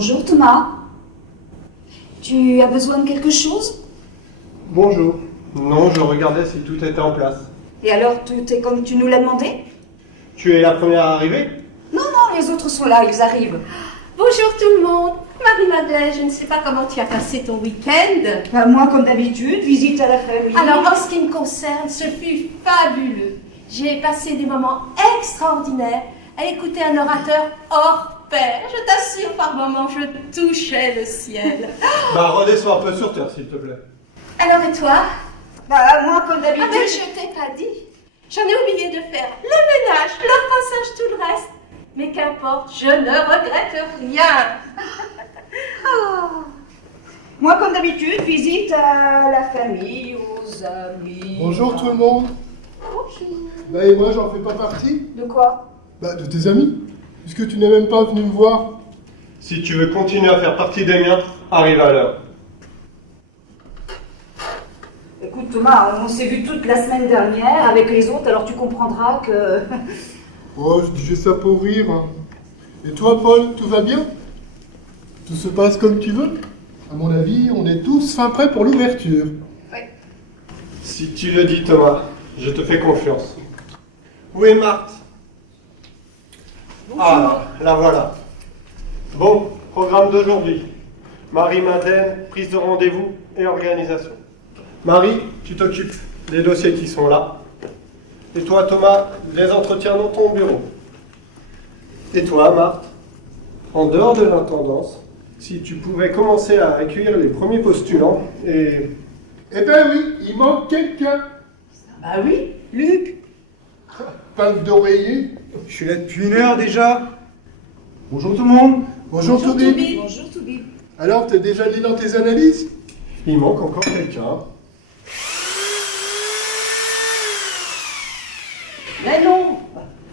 Bonjour Thomas. Tu as besoin de quelque chose? Bonjour. Non, je regardais si tout était en place. Et alors, tout est comme tu nous l'as demandé? Tu es la première à arriver? Non, non, les autres sont là, ils arrivent. Bonjour tout le monde. Marie-Madeleine, je ne sais pas comment tu as passé ton week-end. Moi, comme d'habitude, visite à la famille. Alors, en ce qui me concerne, ce fut fabuleux. J'ai passé des moments extraordinaires à écouter un orateur hors pair. Je t'assure, par moments, je touchais le ciel. Bah, redescends un peu sur terre, s'il te plaît. Alors, et toi? Moi, comme Ah d'habitude. ben, je t'ai pas dit. J'en ai oublié de faire le ménage, le passage, tout le reste. Mais qu'importe, je ne regrette rien. Moi, comme d'habitude, visite à la famille, aux amis. Bonjour tout le monde. Bonjour. Bah et moi j'en fais pas partie. De quoi? Bah de tes amis. Puisque tu n'es même pas venu me voir. Si tu veux continuer à faire partie des miens, arrive à l'heure. Écoute Thomas, on s'est vu toute la semaine dernière avec les autres, alors tu comprendras que... Oh, je disais ça pour rire. Hein. Et toi Paul, tout va bien? Tout se passe comme tu veux? À mon avis, on est tous fin prêts pour l'ouverture. Si tu le dis, Thomas, je te fais confiance. Où est Marthe? Ah, la voilà. Bon, programme d'aujourd'hui. Marie-Madeleine, prise de rendez-vous et organisation. Marie, tu t'occupes des dossiers qui sont là. Et toi, Thomas, les entretiens dans ton bureau. Et toi, Marthe, en dehors de l'intendance, si tu pouvais commencer à accueillir les premiers postulants et... Eh ben oui, il manque quelqu'un. Bah oui, Luc. Pince d'oreiller. Je suis là depuis une heure déjà. Bonjour tout le monde. Bonjour Toubib. Bonjour Toubib. Alors, t'es déjà dit dans tes analyses? Il manque encore quelqu'un. Mais non,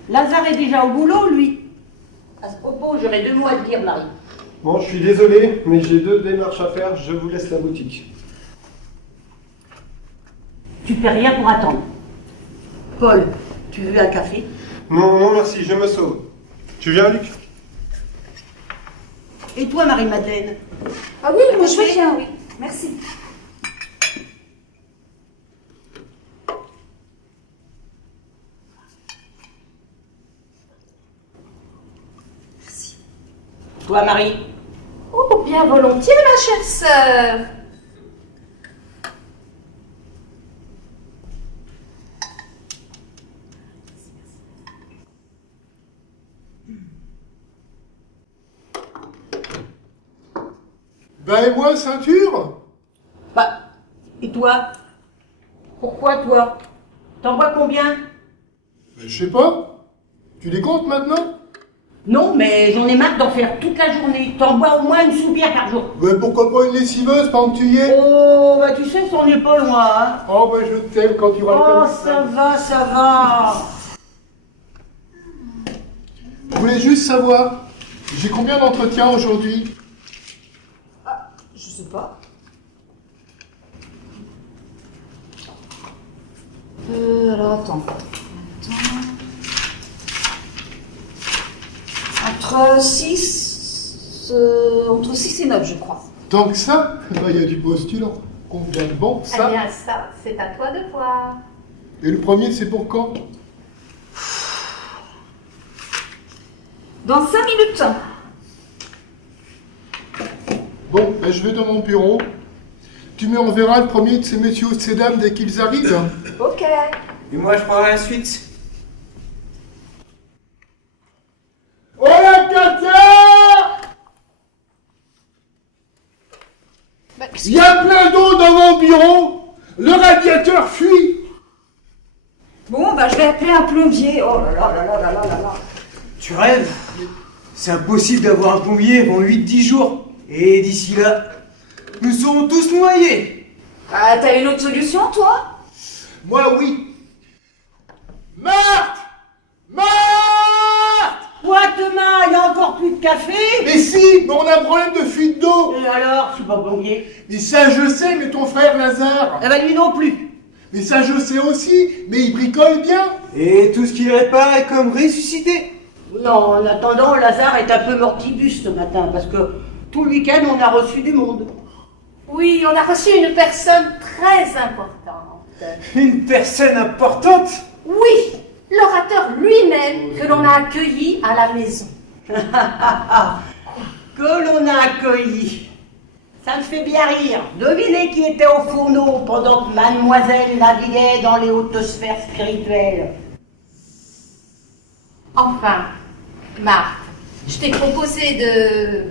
Lazare est déjà au boulot, lui. À ce propos, j'aurais 2 mots à te dire, Marie. Bon, je suis désolé, mais j'ai 2 démarches à faire, je vous laisse la boutique. Tu fais rien pour attendre. Paul, tu veux un café? Non, non, merci, je me sauve. Tu viens, Luc? Et toi, Marie-Madeleine? Ah oui, moi je veux bien, oui. Merci. Toi, Marie? Oh, bien volontiers, ma chère sœur. Bah et moi, ceinture? Bah, et toi? Pourquoi toi? T'en vois combien? Je sais pas. Tu les comptes maintenant? Non, mais j'en ai marre d'en faire toute la journée. T'en bois au moins une soupière par jour. Bah pourquoi pas une lessiveuse pendant que tu y es? Oh, bah tu sais, c'en est pas loin, hein. Oh bah je t'aime quand tu Oh, racontes ça va, ça va. Je voulais juste savoir, j'ai combien d'entretiens aujourd'hui? Je sais pas. Alors attends. Entre 6 et 9, je crois. Tant que ça, bah, il y a du postulant. Combien de bons, Eh ça? bien, ça, c'est à toi de voir. Et le premier, c'est pour quand? Dans 5 minutes. Bon, ben, je vais dans mon bureau. Tu me enverras le premier de ces messieurs ou de ces dames dès qu'ils arrivent. Ok. Et moi je prendrai la suite. Oh la Katia! Il y a plein d'eau dans mon bureau! Le radiateur fuit! Bon, bah je vais appeler un plombier. Oh là là là là là là là là. Tu rêves? C'est impossible d'avoir un plombier avant 8-10 jours. Et d'ici là, nous serons tous noyés. Ah, t'as une autre solution, toi? Moi, oui. Marthe! Marthe! Quoi, Thomas? Il y a encore plus de café? Mais si, mais on a un problème de fuite d'eau! Et alors, je suis pas plombier. Mais ça, je sais, mais ton frère Lazare! Eh ben lui non plus. Mais ça, je sais aussi, mais il bricole bien! Et tout ce qu'il répare est comme ressuscité. Non, en attendant, Lazare est un peu mortibus ce matin, parce que Tout le week-end, on a reçu du monde. Oui, on a reçu une personne très importante. Une personne importante? Oui, l'orateur lui-même que l'on a accueilli à la maison. Que l'on a accueilli. Ça me fait bien rire. Devinez qui était au fourneau pendant que mademoiselle naviguait dans les hautes sphères spirituelles. Enfin, Marthe, je t'ai proposé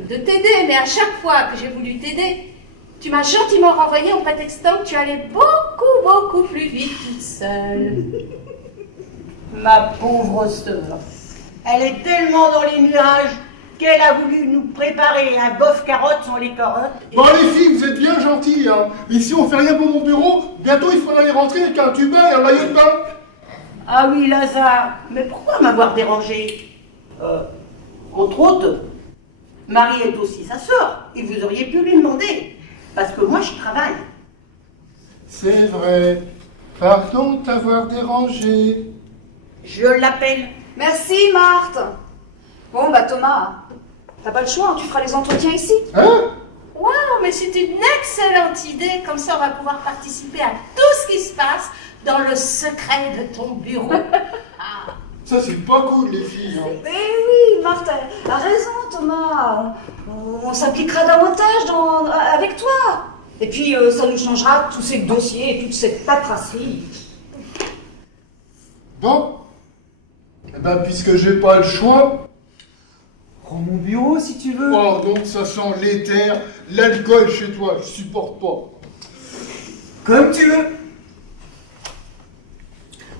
de t'aider, mais à chaque fois que j'ai voulu t'aider, tu m'as gentiment renvoyé en prétextant que tu allais beaucoup plus vite toute seule. Ma pauvre sœur. Elle est tellement dans les nuages qu'elle a voulu nous préparer un bof carotte sans les carottes. Bon les filles, vous êtes bien gentilles, hein. Mais si on fait rien pour mon bureau, bientôt il faudra aller rentrer avec un tuba et un maillot de bain. Ah oui, Lazare, mais pourquoi m'avoir dérangé? Entre autres, Marie est aussi sa sœur, et vous auriez pu lui demander, parce que moi je travaille. C'est vrai. Pardon de t'avoir dérangé. Je l'appelle. Merci, Marthe. Bon, bah Thomas, t'as pas le choix, hein, tu feras les entretiens ici. Hein? Wow, mais c'est une excellente idée, comme ça on va pouvoir participer à tout ce qui se passe dans le secret de ton bureau. Ça c'est pas cool les filles, hein. Mais oui, Marthe a raison, Thomas. On s'impliquera davantage avec toi. Et puis, ça nous changera tous ces dossiers et toute cette paperasserie. Bon. Eh ben, puisque j'ai pas le choix. Prends mon bureau si tu veux. Oh, donc ça sent l'éther, l'alcool chez toi, je supporte pas. Comme tu veux.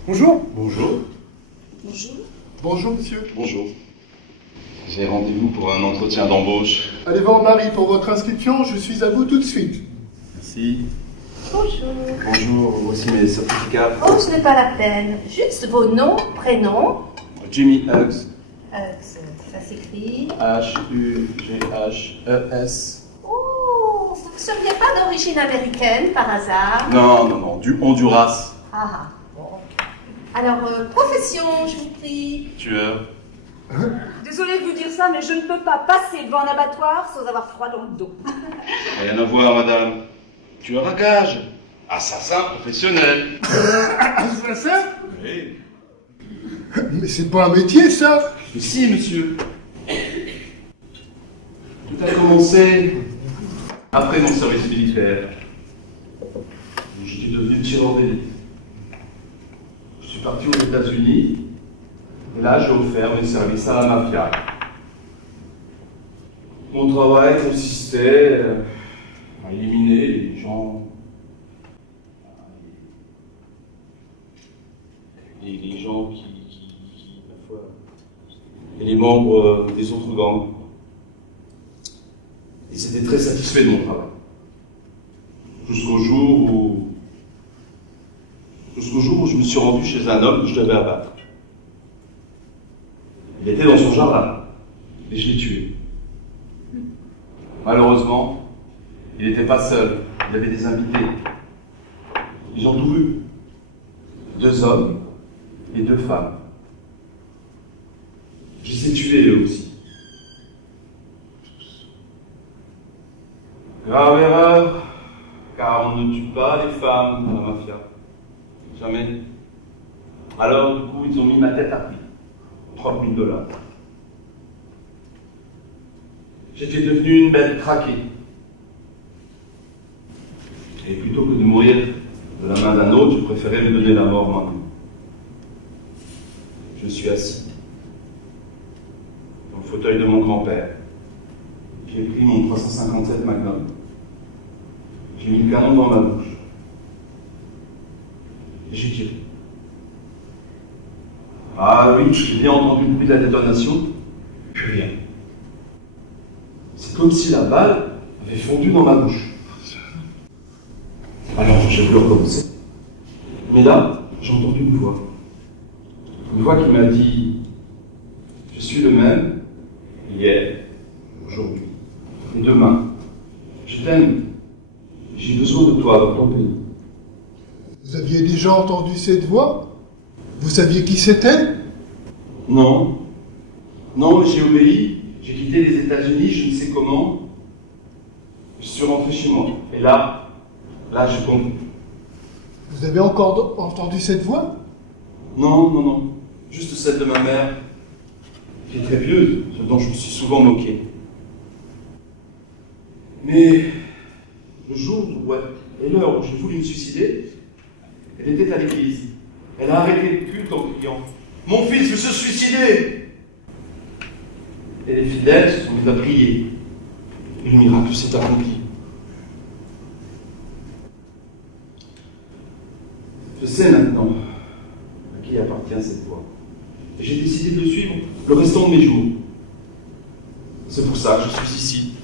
Bonjour. Bonjour. Bonjour. Bonjour monsieur. Bonjour. J'ai rendez-vous pour un entretien d'embauche. Allez voir Marie pour votre inscription, je suis à vous tout de suite. Merci. Bonjour. Bonjour, voici mes certificats. Oh, ce n'est pas la peine. Juste vos noms, prénoms. Jimmy Hughes. Ça s'écrit. H-U-G-H-E-S. Oh, vous ne seriez pas d'origine américaine par hasard? Non, du Honduras. Ah, bon. Alors, profession, je vous prie. Tueur. Désolée de vous dire ça, mais je ne peux pas passer devant un abattoir sans avoir froid dans le dos. Rien à voir, madame. Tueur à gage. Assassin professionnel. Assassin? Oui. Mais c'est pas un métier ça. Mais si, monsieur. Tout a commencé après mon service militaire. J'étais devenu tireur d'élite. Je suis parti aux États-Unis. Et là, j'ai offert mes services à la mafia. Mon travail consistait à éliminer les gens. Les gens qui parfois, et les membres des autres gangs. Ils étaient très satisfaits de mon travail. Jusqu'au jour où je me suis rendu chez un homme que je devais abattre. Il était dans son jardin, et je l'ai tué. Malheureusement, il n'était pas seul, il avait des invités. Ils ont tout vu. 2 hommes et 2 femmes. Je les ai tués eux aussi. Grave erreur, car on ne tue pas les femmes dans la mafia. Jamais. Alors, du coup, ils ont mis ma tête à prix. $30 000. J'étais devenu une bête traquée. Et plutôt que de mourir de la main d'un autre, je préférais me donner la mort moi-même. Je suis assis dans le fauteuil de mon grand-père. J'ai pris mon 357 Magnum. J'ai mis le canon dans ma bouche. Et j'ai tiré. Ah oui, j'ai bien entendu le bruit de la détonation, puis rien. C'est comme si la balle avait fondu dans ma bouche. Alors j'ai voulu recommencer. Mais là, j'ai entendu une voix. Une voix qui m'a dit « Je suis le même, hier, aujourd'hui et demain. Je t'aime. J'ai besoin de toi dans ton pays. » Vous aviez déjà entendu cette voix? Vous saviez qui c'était? Non. Non, j'ai obéi. J'ai quitté les États-Unis, je ne sais comment. Je suis rentré chez moi. Et là, j'ai compris. Vous avez encore entendu cette voix? Non. Juste celle de ma mère, qui est très vieuse, ce dont je me suis souvent moqué. Mais le jour et l'heure où j'ai voulu me suicider, elle était à l'église. Elle a arrêté le culte en criant « Mon fils veut se suicider !» Et les fidèles se sont mis à prier. Et le miracle s'est accompli. Je sais maintenant à qui appartient cette voie. Et j'ai décidé de le suivre le restant de mes jours. C'est pour ça que je suis ici.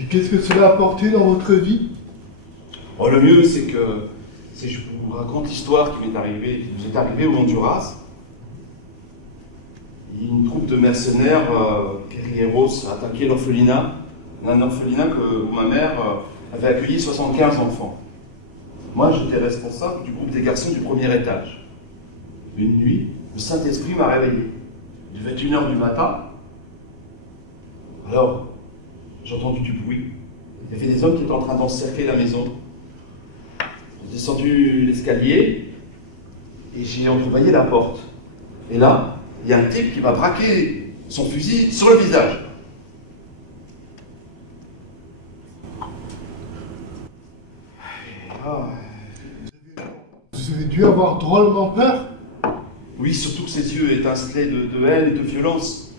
Et qu'est-ce que cela a apporté dans votre vie? Oh, le mieux, c'est que je vous raconte l'histoire qui nous est arrivée au Honduras. Une troupe de mercenaires, guerrilleros, a attaqué l'orphelinat. Un orphelinat où ma mère avait accueilli 75 enfants. Moi, j'étais responsable du groupe des garçons du premier étage. Une nuit, le Saint-Esprit m'a réveillé. Il devait être 1h du matin. Alors, j'ai entendu du bruit. Il y avait des hommes qui étaient en train d'encercler la maison. J'ai descendu l'escalier et j'ai entrebâillé la porte. Et là, il y a un type qui m'a braqué son fusil sur le visage. Vous avez dû avoir drôlement peur? Oui, surtout que ses yeux étincelaient de haine et de violence.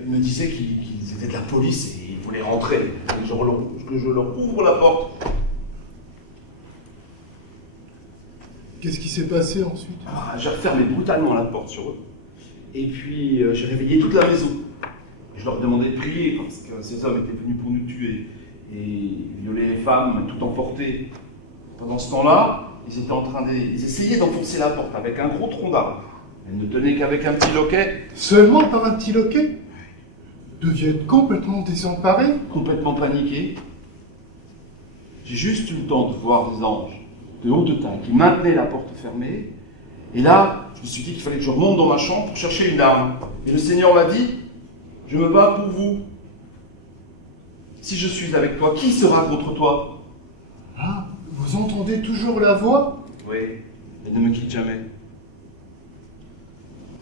Il me disait qu'ils étaient de la police et ils voulaient rentrer. Que je leur ouvre la porte. Qu'est-ce qui s'est passé ensuite? J'ai refermé brutalement la porte sur eux. Et puis j'ai réveillé toute la maison. Je leur demandais de prier parce que ces hommes étaient venus pour nous tuer et violer les femmes, tout emporter. Pendant ce temps-là, ils essayaient d'enfoncer la porte avec un gros tronc d'arbre. Elle ne tenait qu'avec un petit loquet. Seulement par un petit loquet? Vous deviez être complètement désemparé? Complètement paniqué. J'ai juste eu le temps de voir des anges de haute taille qui maintenaient la porte fermée. Et là, je me suis dit qu'il fallait que je remonte dans ma chambre pour chercher une arme. Et le Seigneur m'a dit, je me bats pour vous. Si je suis avec toi, qui sera contre toi? Ah, vous entendez toujours la voix? Oui, elle ne me quitte jamais.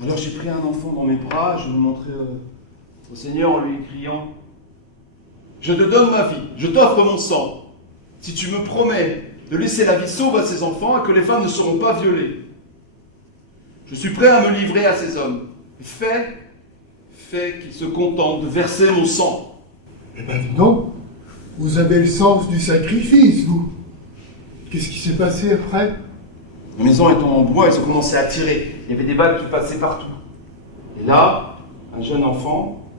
Alors j'ai pris un enfant dans mes bras, je le montrais au Seigneur en lui criant, je te donne ma vie, je t'offre mon sang. Si tu me promets de laisser la vie sauve à ces enfants et que les femmes ne seront pas violées, je suis prêt à me livrer à ces hommes. Fais qu'ils se contentent de verser mon sang. Eh ben dis donc, vous avez le sens du sacrifice, vous. Qu'est-ce qui s'est passé après? La maison étant en bois, ils ont commencé à tirer. Il y avait des balles qui passaient partout. Et là, un jeune enfant,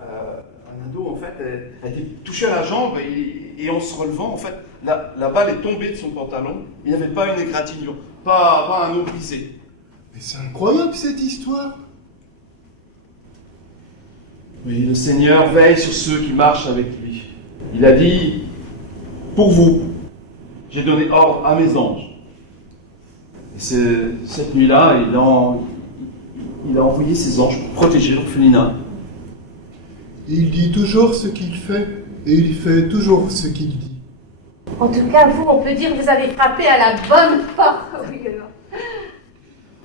un ado en fait, a été touché à la jambe et en se relevant, en fait, la balle est tombée de son pantalon. Il n'y avait pas une égratignure, pas un os brisé. Mais c'est incroyable cette histoire. Oui, le Seigneur veille sur ceux qui marchent avec lui. Il a dit, pour vous, j'ai donné ordre à mes anges. Et cette nuit-là, il a envoyé ses anges pour protéger l'orphelinat. Il dit toujours ce qu'il fait, et il fait toujours ce qu'il dit. En tout cas, vous, on peut dire que vous avez frappé à la bonne porte. Oui, alors.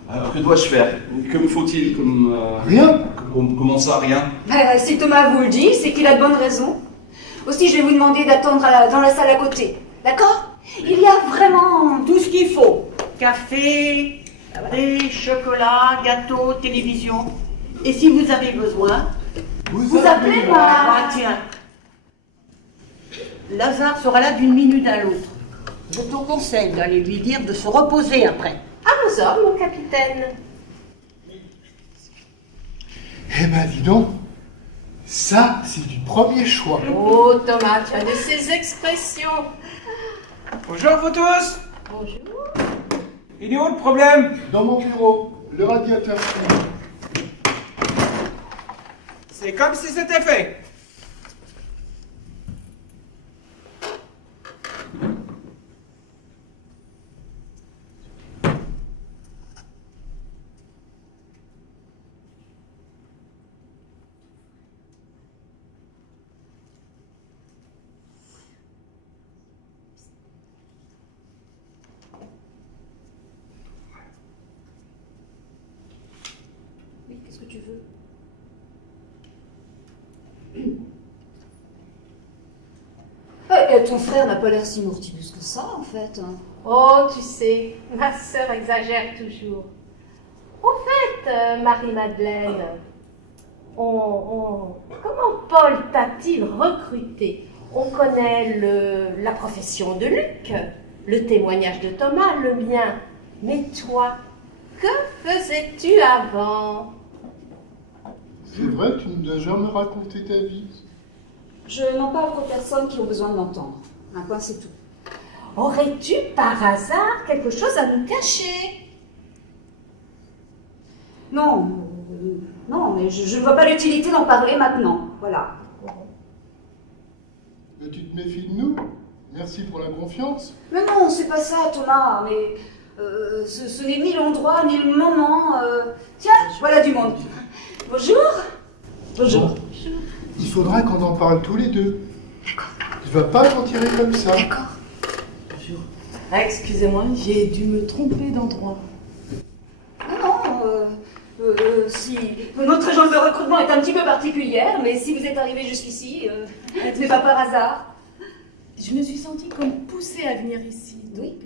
Alors que dois-je faire? Que me faut-il Rien. Comment ça, rien? Si Thomas vous le dit, c'est qu'il a de bonnes raisons. Aussi, je vais vous demander d'attendre dans la salle à côté. D'accord? Il y a vraiment Tout ce qu'il faut. Café, thé, chocolat, gâteau, télévision. Et si vous avez besoin, Vous appelez ah, tiens. Lazare sera là d'une minute à l'autre. Je te conseille d'aller lui dire de se reposer après. À vos ordres, mon capitaine. Eh ben dis donc, ça c'est du premier choix. Oh, Thomas, tu as de ces expressions. Bonjour vous tous. Bonjour. Il est où le problème? Dans mon bureau, le radiateur fume. C'est comme si c'était fait. ce que tu veux. Et ton frère n'a pas l'air si mortibus que ça, en fait. Oh, tu sais, ma sœur exagère toujours. Au fait, Marie-Madeleine, comment Paul t'a-t-il recruté? On connaît la profession de Luc, le témoignage de Thomas, le mien. Mais toi, que faisais-tu avant? C'est vrai, tu ne nous as jamais raconté ta vie. Je n'en parle qu'aux personnes qui ont besoin de m'entendre. Un point, c'est tout. Aurais-tu par hasard quelque chose à nous cacher? Non, non, mais je ne vois pas l'utilité d'en parler maintenant. Voilà. Mais tu te méfies de nous? Merci pour la confiance. Mais non, c'est pas ça, Thomas. Mais ce n'est ni l'endroit, ni le moment. Tiens, voilà du monde. Bonjour. Bonjour. Il faudra qu'on en parle tous les deux. D'accord. Tu vas pas t'en tirer comme ça. D'accord. Bonjour. Ah, excusez-moi, j'ai dû me tromper d'endroit. Non, si notre agence de recrutement est un petit peu particulière, mais si vous êtes arrivé jusqu'ici, ce n'est pas par hasard. Je me suis sentie comme poussée à venir ici. Donc, Oui.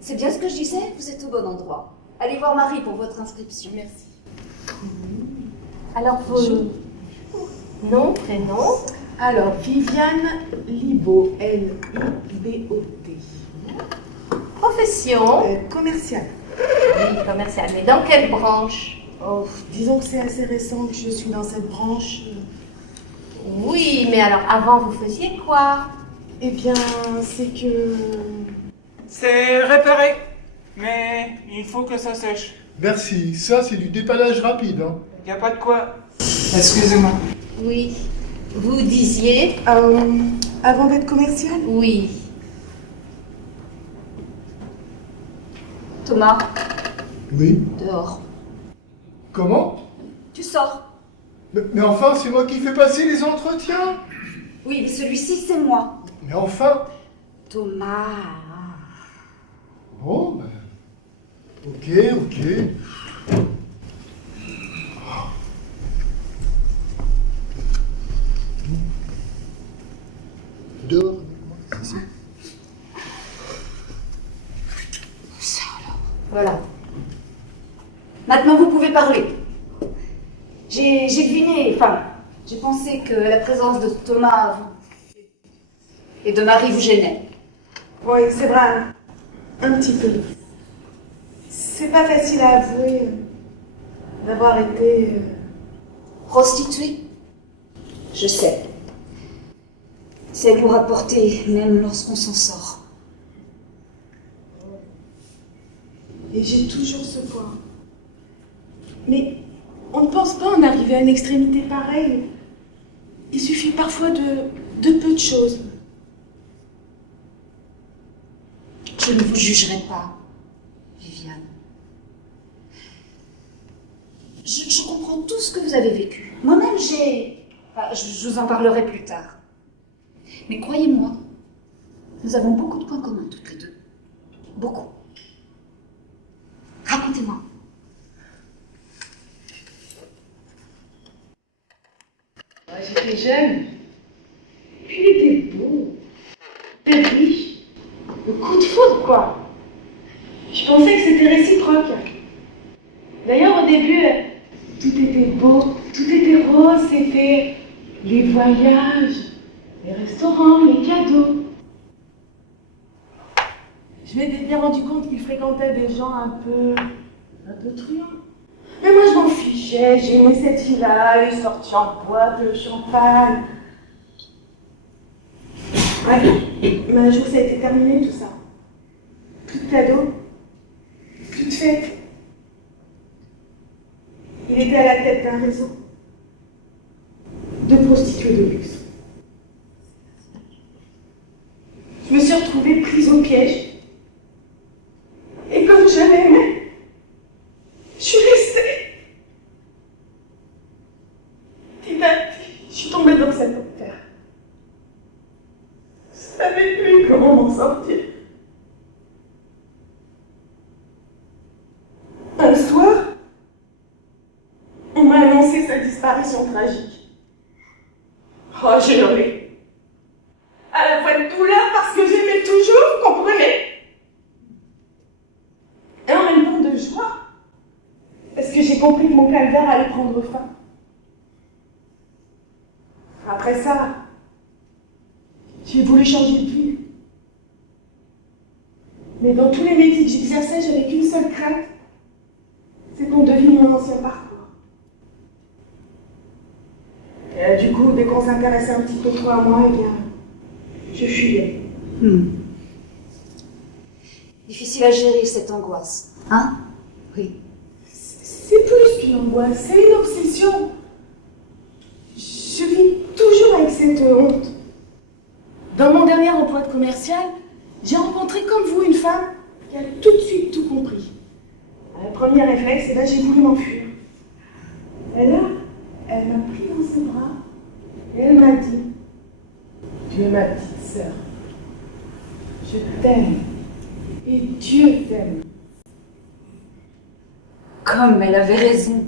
C'est bien ce que je disais, vous êtes au bon endroit. Allez voir Marie pour votre inscription. merci. Alors, vos nom, prénom? Alors, Viviane Libaud, L-I-B-O-T. Profession? Commerciale. Oui, commercial. Mais dans quelle branche? Oh, disons que c'est assez récent que je suis dans cette branche. Oui, mais alors avant vous faisiez quoi? Eh bien, c'est que... C'est réparé, mais il faut que ça sèche. Merci, ça c'est du dépannage rapide. Hein. Y a pas de quoi. Excusez-moi. Oui. Vous disiez? Avant d'être commerciale? Oui. Thomas, Oui. dehors. Comment? Tu sors. Mais enfin, c'est moi qui fais passer les entretiens. Oui, mais celui-ci, c'est moi. Mais enfin. Thomas. Bon, ben. Ok. Dehors. Ça alors. Voilà. Maintenant, vous pouvez parler. J'ai deviné, enfin, j'ai pensé que la présence de Thomas et de Marie vous gênait. Oui, c'est vrai. Un petit peu. C'est pas facile à avouer d'avoir été... Prostituée? Je sais. C'est vous rapporter, même lorsqu'on s'en sort. Et j'ai toujours ce point. Mais on ne pense pas en arriver à une extrémité pareille. Il suffit parfois de peu de choses. Je ne vous jugerai pas, Viviane. Je comprends tout ce que vous avez vécu. Moi-même, je vous en parlerai plus tard. Mais croyez-moi, nous avons beaucoup de points communs toutes les deux. Beaucoup. Racontez-moi. J'étais jeune, puis il était beau, très riche, le coup de foudre quoi. Je pensais que c'était réciproque. D'ailleurs au début, tout était beau, tout était rose, c'était les voyages, les restaurants, les cadeaux. Je m'étais bien rendu compte qu'il fréquentait des gens un peu truands. Mais moi, je m'en fichais, j'aimais cette fille-là, les sorties en boîte, le champagne. Ouais, mais un jour, ça a été terminé, tout ça. Plus de cadeaux, plus de fêtes. Il était à la tête d'un réseau de prostituées de luxe. Je me suis retrouvée prise au piège. Et comme je l'aimais, je suis restée. Petit à petit, je suis tombée dans cette affaire. Je savais plus comment m'en sortir. Un soir, on m'a annoncé disparition tragique. Oh, j'ai hurlé. À la fois de douleur parce que j'aimais toujours, vous comprenez? Et en même temps de joie, parce que j'ai compris que mon calvaire allait prendre fin. Après ça, j'ai voulu changer de vie. Mais dans tous les métiers que j'exerçais, j'avais qu'une seule crainte, c'est qu'on devine mon ancien parcours. Et du coup, dès qu'on s'intéressait un petit peu trop à moi, eh bien, je fuyais. Difficile à gérer cette angoisse, hein? Oui. C'est plus qu'une angoisse, c'est une obsession. Je vis toujours avec cette honte. Dans mon dernier emploi de commercial, j'ai rencontré comme vous une femme qui a tout de suite tout compris. Le premier réflexe, et là j'ai voulu m'enfuir. Et là, elle m'a pris dans ses bras et elle m'a dit, tu es ma petite sœur. Je t'aime. Et Dieu t'aime. Comme elle avait raison.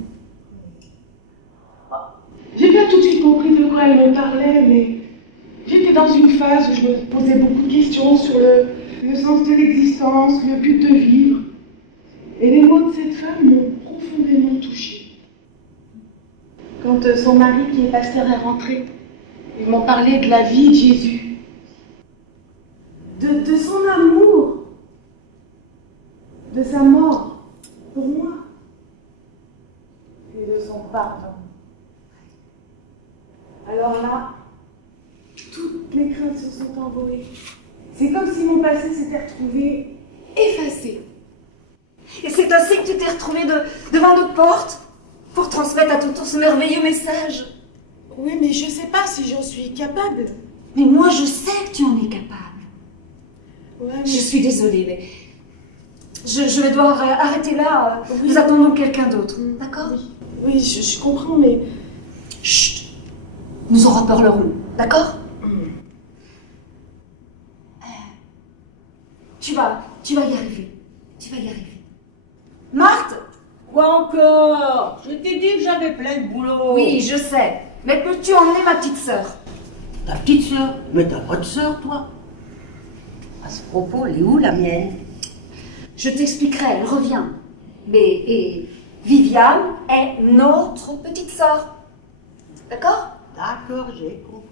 J'ai pas tout de suite compris de quoi elle me parlait, mais j'étais dans une phase où je me posais beaucoup de questions sur le sens de l'existence, le but de vivre. Et les mots de cette femme m'ont profondément touchée. Quand son mari, qui est pasteur, est rentré, ils m'ont parlé de la vie de Jésus, de son amour, de sa mort pour moi, et de son pardon. Alors là, toutes les craintes se sont envolées. C'est comme si mon passé s'était retrouvé effacé. Et c'est ainsi que tu t'es retrouvée devant notre porte pour transmettre à ton tour ce merveilleux message. Oui, mais je sais pas si j'en suis capable. Mais moi, je sais que tu en es capable. Ouais, mais... Je suis désolée, mais je vais devoir arrêter là. Nous attendons quelqu'un d'autre, d'accord? Oui, je comprends, mais... Chut! Nous en reparlerons, d'accord? Tu vas y arriver. Tu vas y arriver. Marthe! Quoi encore? Je t'ai dit que j'avais plein de boulot. Oui, je sais. Mais peux-tu emmener ma petite sœur? Ta petite sœur? Mais t'as pas de sœur, toi? À ce propos, elle est où, la mienne? Je t'expliquerai, elle revient. Et Viviane est notre petite sœur. D'accord? D'accord, j'ai compris.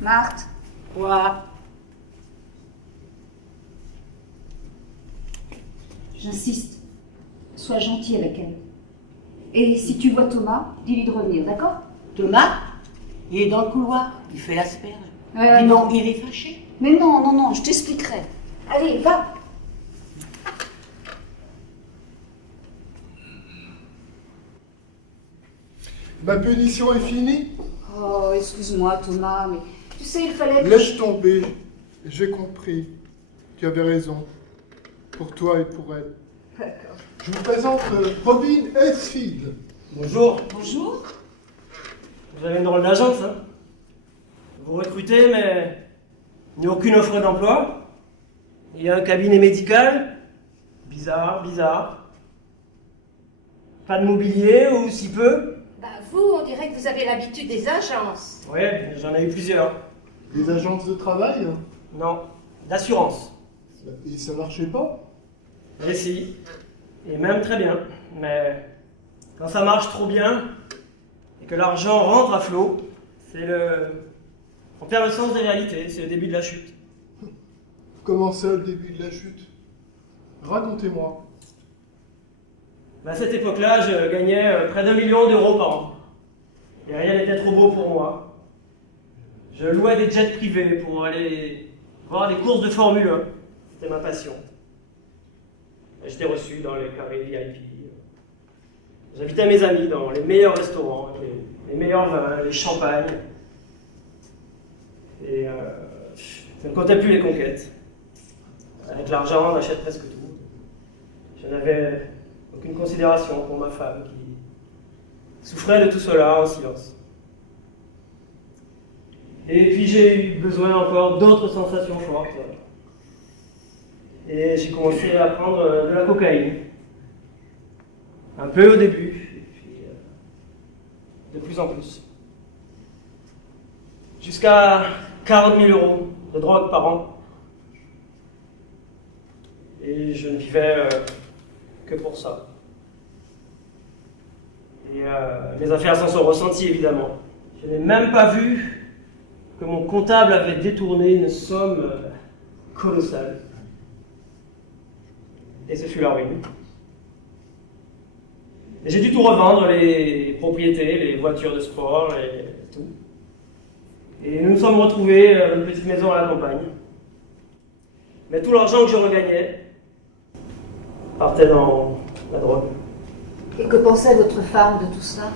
Marthe, Quoi? j'insiste. Sois gentil avec elle. Et si tu vois Thomas, dis-lui de revenir, d'accord? Thomas? Il est dans le couloir, il fait l'asperge. Dis non, il est fâché. Mais non, je t'expliquerai. Allez, va. Ma punition est finie? Oh, excuse-moi Thomas, mais tu sais, il fallait que... Laisse tomber. J'ai compris. Tu avais raison. Pour toi et pour elle. D'accord. Je vous présente Robin Esfield. Bonjour. Bonjour. Vous avez une drôle d'agence, hein? Vous recrutez, mais il n'y a aucune offre d'emploi. Il y a un cabinet médical. Bizarre. Pas de mobilier, ou si peu. Bah vous, on dirait que vous avez l'habitude des agences. Ouais, j'en ai eu plusieurs. Des agences de travail? Non, d'assurance. Et ça marchait pas? Et si. Et même très bien. Mais quand ça marche trop bien, et que l'argent rentre à flot, on perd le sens des réalités, c'est le début de la chute. Comment ça, le début de la chute? Racontez-moi. À cette époque-là, je gagnais près d'1 million d'euros par an. Et rien n'était trop beau pour moi. Je louais des jets privés pour aller voir des courses de Formule 1. C'était ma passion. Et j'étais reçu dans les carrés VIP. J'invitais mes amis dans les meilleurs restaurants, les meilleurs vins, les champagnes. Et je ne comptais plus les conquêtes. Avec l'argent, on achète presque tout. Je n'avais aucune considération pour ma femme qui souffrait de tout cela en silence. Et puis j'ai eu besoin encore d'autres sensations fortes. Et j'ai commencé à prendre de la cocaïne. Un peu au début, et puis de plus en plus. Jusqu'à 40 000 euros de drogue par an. Et je ne vivais que pour ça. Et mes affaires s'en sont ressenties, évidemment. Je n'ai même pas vu que mon comptable avait détourné une somme colossale. Et ce fut la ruine. Et j'ai dû tout revendre, les propriétés, les voitures de sport et tout. Et nous nous sommes retrouvés dans une petite maison à la campagne. Mais tout l'argent que je regagnais partait dans la drogue. Et que pensait votre femme de tout ça?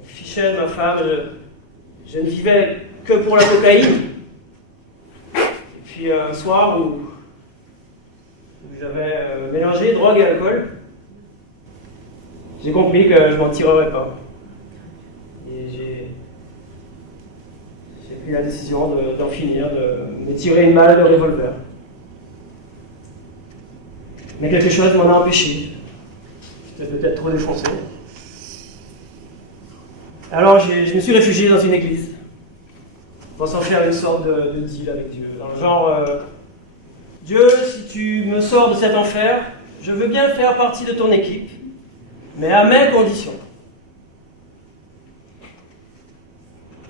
On fichait ma femme, je ne vivais que pour la cocaïne. Et puis un soir où j'avais mélangé drogue et alcool, j'ai compris que je m'en tirerais pas. Et j'ai pris la décision d'en finir, de me tirer une balle de revolver. Mais quelque chose m'en a empêché. J'étais peut-être trop défoncé. Alors je me suis réfugié dans une église, pensant faire une sorte de deal avec Dieu. Dans le genre, Dieu, si tu me sors de cet enfer, je veux bien faire partie de ton équipe, mais à mes conditions.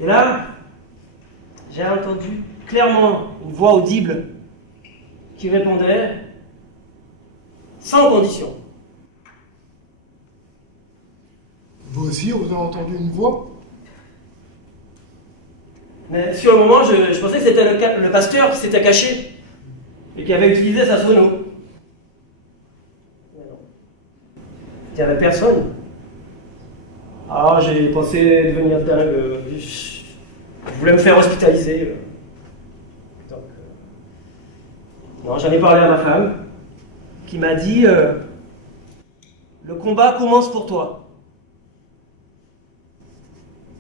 Et là, j'ai entendu clairement une voix audible qui répondait sans condition. Vous aussi, vous avez entendu une voix? Mais sur le moment, je pensais que c'était le pasteur qui s'était caché et qui avait utilisé sa sono. Mais non. Il n'y avait personne. Alors j'ai pensé devenir dingue. Je voulais me faire hospitaliser. Donc, non, j'en ai parlé à ma femme, qui m'a dit le combat commence pour toi.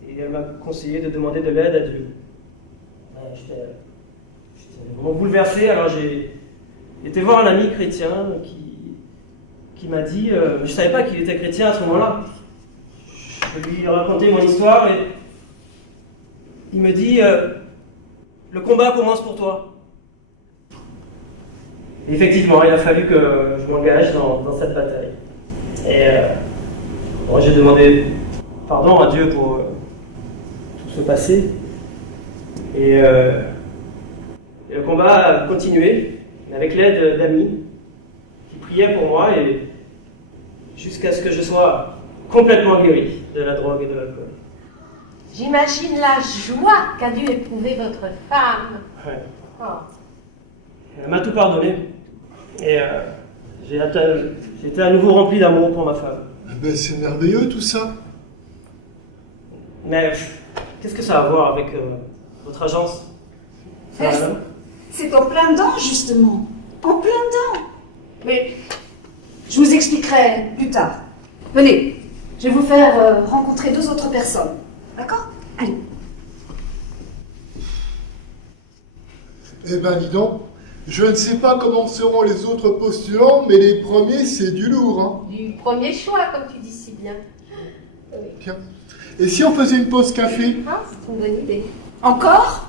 Et elle m'a conseillé de demander de l'aide à Dieu. J'étais vraiment bouleversé, alors j'ai été voir un ami chrétien qui m'a dit, je ne savais pas qu'il était chrétien à ce moment-là. Je lui ai raconté mon histoire et il me dit, le combat commence pour toi. Et effectivement, il a fallu que je m'engage dans cette bataille. Et moi, j'ai demandé pardon à Dieu pour tout ce passé. Et le combat a continué avec l'aide d'amis qui priaient pour moi et jusqu'à ce que je sois complètement guéri de la drogue et de l'alcool. J'imagine la joie qu'a dû éprouver votre femme. Ouais. Oh. Elle m'a tout pardonné. Et j'ai été à nouveau rempli d'amour pour ma femme. Eh ben, c'est merveilleux tout ça. Mais qu'est-ce que ça a à voir avec votre agence? Ça va, non? C'est en plein dedans, justement. En plein dedans. Mais je vous expliquerai plus tard. Venez, je vais vous faire rencontrer 2 autres personnes. D'accord? Allez. Eh ben, dis donc, je ne sais pas comment seront les autres postulants, mais les premiers, c'est du lourd, hein. Du premier choix, comme tu dis si bien. Tiens. Et si on faisait une pause café? Ah, c'est une bonne idée. Encore?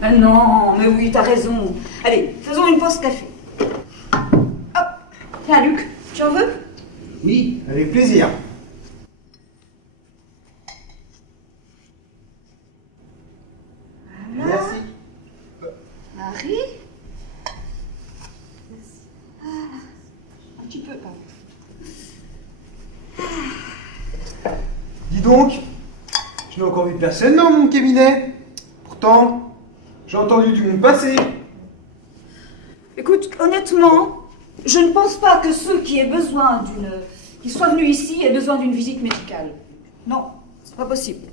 Ah non, mais oui, t'as raison. Allez, faisons une pause café. Hop. Tiens, Luc, tu en veux? Oui, avec plaisir. Voilà. Merci. Marie? Voilà. Un petit peu, pardon. Dis donc, je n'ai encore vu personne dans mon cabinet. Pourtant, j'ai entendu du monde passer. Écoute, honnêtement, je ne pense pas que ceux qui soient venus ici aient besoin d'une visite médicale. Non, c'est pas possible.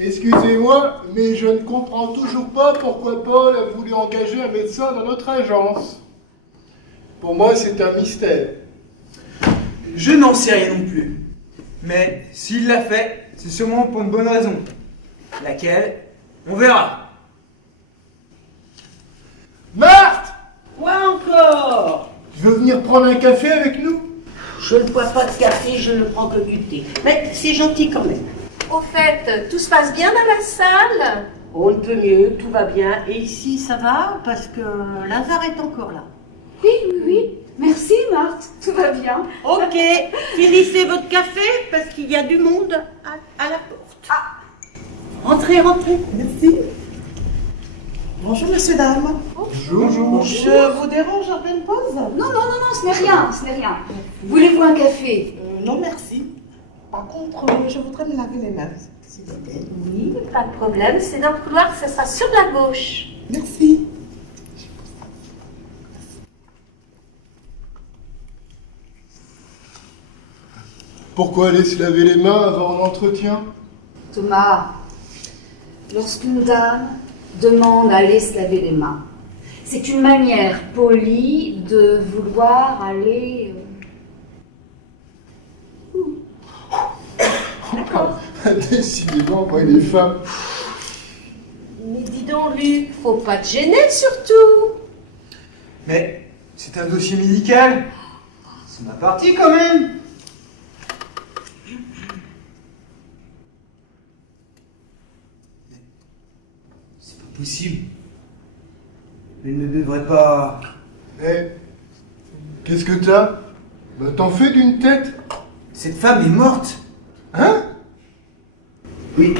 Excusez-moi, mais je ne comprends toujours pas pourquoi Paul a voulu engager un médecin dans notre agence. Pour moi, c'est un mystère. Je n'en sais rien non plus. Mais s'il l'a fait, c'est sûrement pour une bonne raison. Laquelle, on verra. Quoi encore? Tu veux venir prendre un café avec nous? Je ne bois pas de café, je ne prends que du thé. Mais c'est gentil quand même. Au fait, tout se passe bien dans la salle? On ne peut mieux, tout va bien. Et ici, ça va parce que Lazare est encore là. Oui, oui, oui. Merci, Marthe. Tout va bien. Ok, finissez votre café parce qu'il y a du monde à la porte. Rentrez, rentrez. Merci. Bonjour, messieurs, dames. Bonjour. Je vous dérange en pleine pause? Non, non, non, non, ce n'est rien, ce n'est rien. Voulez-vous un café? Non, merci. Par contre, je voudrais me laver les mains, s'il vous plaît. Oui, pas de problème. C'est dans le couloir, ça sera sur la gauche. Merci. Pourquoi aller se laver les mains avant un entretien? Thomas, lorsqu'une dame demande à aller se laver les mains, c'est une manière polie de vouloir aller... D'accord. Décidément, moi et les femmes. Mais dis donc, Luc, faut pas te gêner surtout. Mais c'est un dossier médical. C'est ma partie quand même. C'est pas possible. Elle ne devrait pas... Eh, qu'est-ce que t'as? Bah t'en fais d'une tête. Cette femme est morte. Hein? Oui.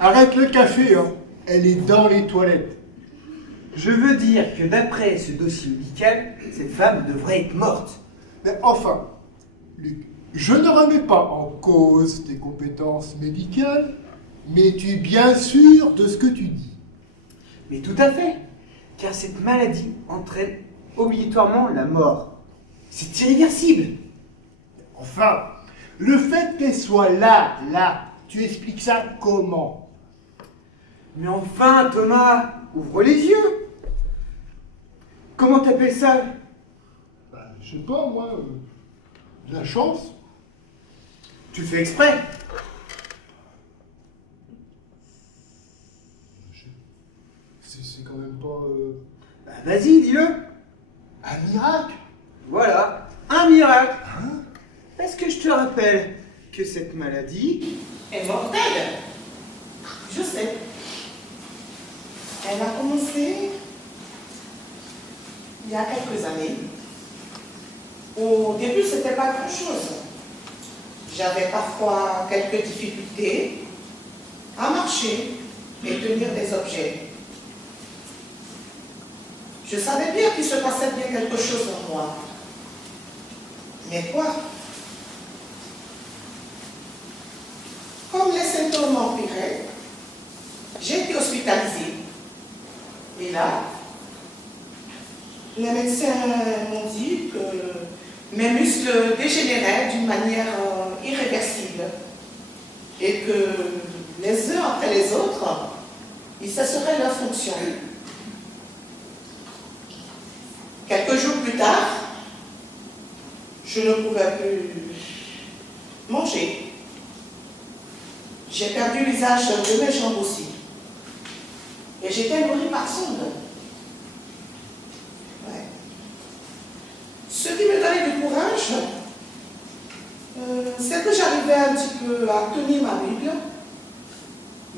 Arrête le café, hein. Elle est dans les toilettes. Je veux dire que d'après ce dossier médical, cette femme devrait être morte. Mais enfin, Luc, je ne remets pas en cause tes compétences médicales, mais es-tu bien sûr de ce que tu dis? Mais tout à fait. Car cette maladie entraîne obligatoirement la mort. C'est irréversible. Enfin, le fait qu'elle soit là, tu expliques ça comment? Mais enfin, Thomas, ouvre les yeux. Comment t'appelles ça? Bah, je sais pas, moi, de la chance. Tu le fais exprès. C'est quand même pas... Bah, vas-y, dis-le. un miracle? Voilà, un miracle. Hein? Parce que je te rappelle que cette maladie... est mortelle. Je sais. Elle a commencé il y a quelques années. Au début, c'était pas grand-chose. J'avais parfois quelques difficultés à marcher et tenir des objets. Je savais bien qu'il se passait bien quelque chose en moi. Mais quoi? Comme les symptômes empiraient, j'ai été hospitalisée. Et là, les médecins m'ont dit que mes muscles dégénéraient d'une manière irréversible et que les uns après les autres, ils cesseraient leur fonction. Quelques jours plus tard, je ne pouvais plus manger. J'ai perdu l'usage de mes jambes aussi. Et j'étais nourrie par sonde. Ouais. Ce qui me donnait du courage, c'est que j'arrivais un petit peu à tenir ma Bible.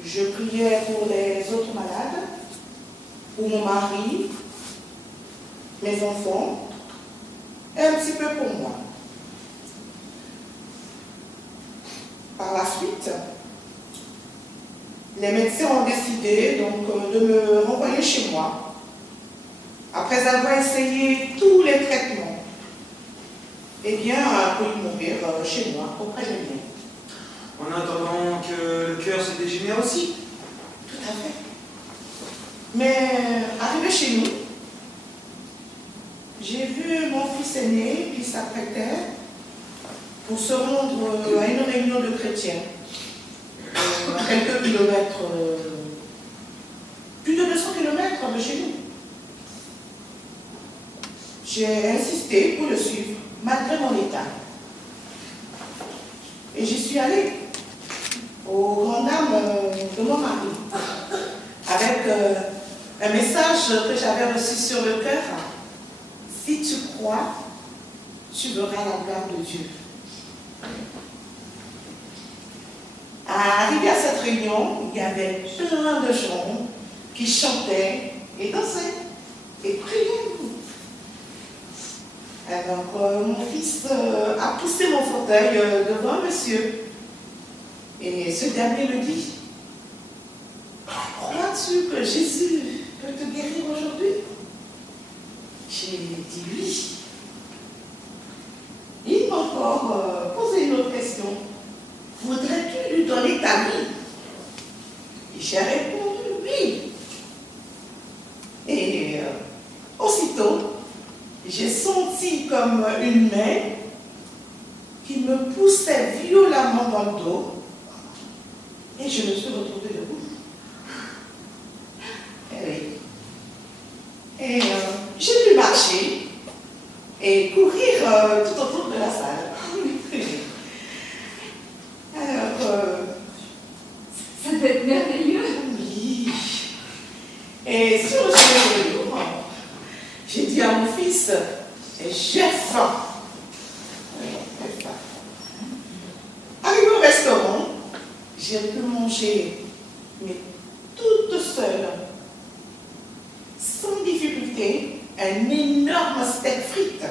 Je priais pour les autres malades, pour mon mari, mes enfants, et un petit peu pour moi. Par la suite, les médecins ont décidé donc de me renvoyer chez moi, après avoir essayé tous les traitements. Eh bien, pour y mourir chez moi, auprès de moi. En attendant que le cœur se dégénère aussi. Tout à fait. Mais arrivé chez nous, j'ai vu mon fils aîné qui s'apprêtait pour se rendre à une réunion de chrétiens. À quelques kilomètres, plus de 200 kilomètres de chez nous. J'ai insisté pour le suivre, malgré mon état. Et j'y suis allée, aux grandes dames de mon mari, avec un message que j'avais reçu sur le cœur. Si tu crois, tu verras la gloire de Dieu. Arrivé à cette réunion, il y avait plein de gens qui chantaient et dansaient et priaient. Alors, mon fils a poussé mon fauteuil devant un monsieur. Et ce dernier me dit, crois-tu que Jésus peut te guérir aujourd'hui? J'ai dit oui. Il m'a encore posé une autre question. Voudrais-tu lui donner ta vie? Et j'ai répondu oui. Et aussitôt, j'ai senti comme une main qui me poussait violemment dans le dos et je me suis retrouvée debout. Et j'ai pu marcher et courir tout autour de la salle. Alors, Ça doit être merveilleux. oui. Et sur le chemin de l'eau, j'ai dit à mon fils, j'ai faim. Arrivé au restaurant, j'ai pu manger, mais toute seule, sans difficulté, un énorme steak frites.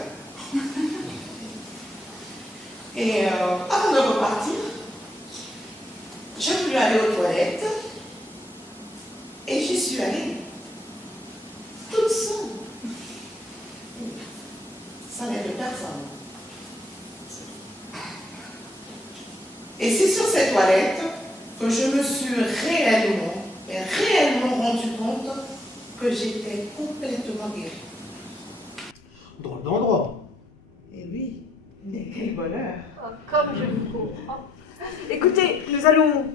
Et avant de repartir, j'ai pu aller aux toilettes et j'y suis allée toute seule. Ça n'aide personne. Et c'est sur cette toilette que je me suis réellement rendu compte que j'étais complètement guérie. Drôle d'endroit. Et oui, mais quel bonheur. Oh, comme je vous comprends. Écoutez, nous allons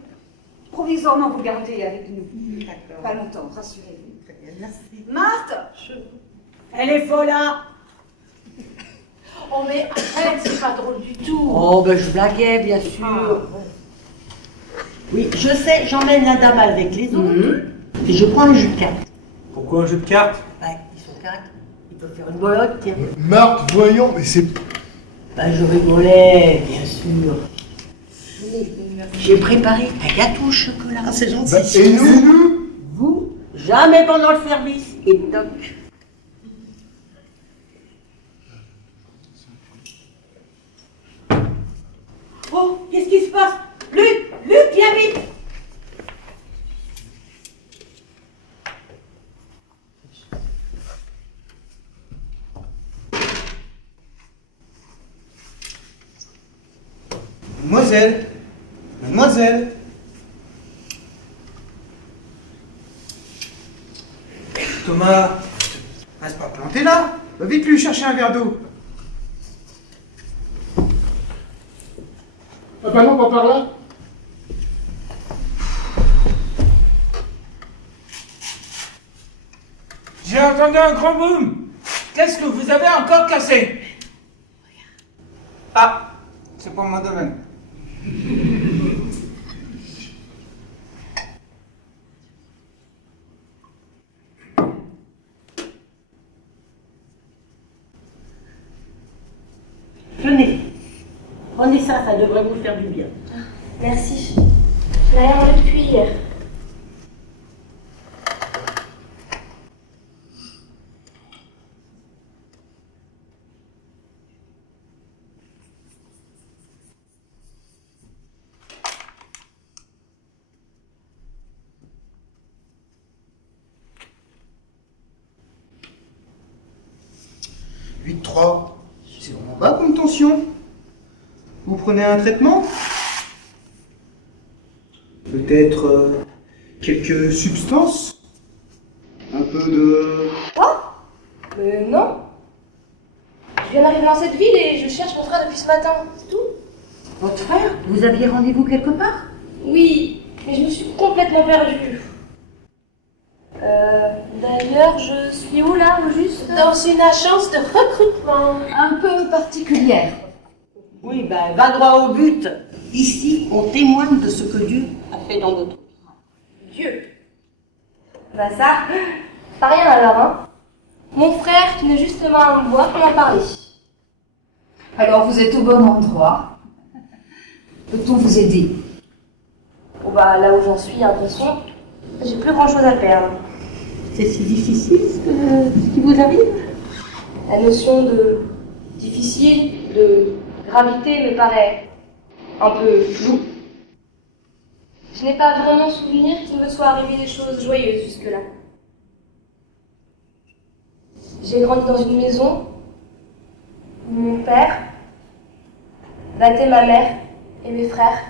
provisoirement vous garder avec nous. D'accord. Pas longtemps, rassurez-vous. Très bien, merci. Marthe, Elle est folle, là. Oh, mais arrête, c'est pas drôle du tout. Oh, ben je blaguais, bien sûr. Oui, je sais, j'emmène la dame avec les autres. Et je prends un jeu de cartes. Pourquoi un jeu de cartes? Ouais, ils sont quatre. Ils peuvent faire une bolotte, tiens. Marthe, voyons, mais c'est... Ben, je rigolais, bien sûr. J'ai préparé un gâteau au chocolat. Ah, c'est gentil. Bah, et nous Vous, jamais pendant le service. Et toc. Oh, qu'est-ce qui se passe? Luc, viens vite. Mademoiselle. Thomas, reste pas planté là. Va vite lui chercher un verre d'eau. Ah bah non, pas par là. J'ai entendu un grand boom. Qu'est-ce que vous avez encore cassé? Ah, c'est pas mon domaine. Tenez. Prenez ça, ça devrait vous faire du bien. Merci. Je n'ai rien mangé depuis hier. Huit 3. C'est vraiment bas comme tension. Vous prenez un traitement? Peut-être quelques substances? Un peu de... Non. Je viens d'arriver dans cette ville et je cherche mon frère depuis ce matin. C'est tout. Votre frère? Vous aviez rendez-vous quelque part? Oui, mais je me suis complètement perdue. D'ailleurs, je suis où là, au juste? Dans une agence de recrutement. un peu particulière. Oui, ben, va droit au but. Ici, on témoigne de ce que Dieu a fait dans notre vie. Dieu. Bah ça, Pas rien alors, hein? Mon frère tenait justement à me voir pour en parler. Alors vous êtes au bon endroit. Peut-on vous aider? Bon bah là où j'en suis, de toute façon, j'ai plus grand chose à perdre. C'est si difficile ce qui vous arrive? La notion de difficile, de gravité me paraît un peu floue. Je n'ai pas vraiment souvenir qu'il me soit arrivé des choses joyeuses jusque-là. J'ai grandi dans une maison où mon père battait ma mère et mes frères.